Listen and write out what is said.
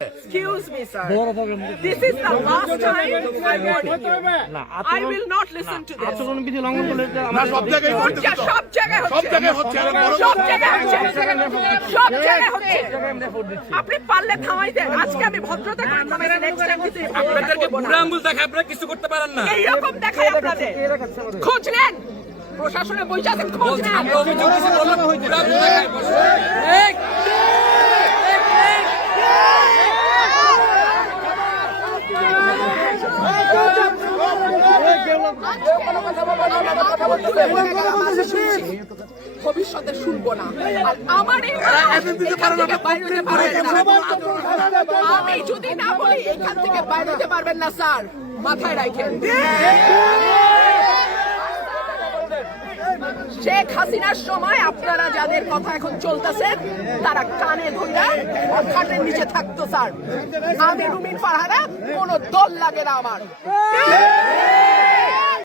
Excuse me, sir. This is the last time I'm warning you. I will not listen to this. আচরণবিধি লঙ্ঘন করলে না, সব জায়গায় করতে যা তো। সব জায়গায় সব হচ্ছে। জায়গায় হচ্ছে, আরে বড় সব জায়গায় হচ্ছে। সব জায়গায় হচ্ছে। আপনি পারলে থামাই দেন। আজকে আমি ভদ্রতা করে থামাইছি, next time কিন্তু আপনাদেরকে বুড়ো আঙ্গুল দেখায় আপনারা কিছু করতে পারেন না। এইরকম দেখায় আপনাদের। খোঁজ নেন। প্রশাসনে বসে আছেন, খোঁজ নেন। আমরা অভিযোগ দিছি বললাম বুড়ো আঙ্গুল দেখায় বসে। এই ভবিষ্যতে শুনবো না। আর আমার এই এখান থেকে বাইরে হতে পারবেন না। আমি যদি না বলি এখান থেকে বাইরে হতে পারবেন না স্যার, মাথায় রাখেন। শেখ হাসিনার সময় আপনারা যাদের কথা এখন চলতেছেন তারা কানে ধরে খাটের নিচে থাকতো স্যার। আমি রুমিন ফারহানা, কোনো দল লাগে না আমার।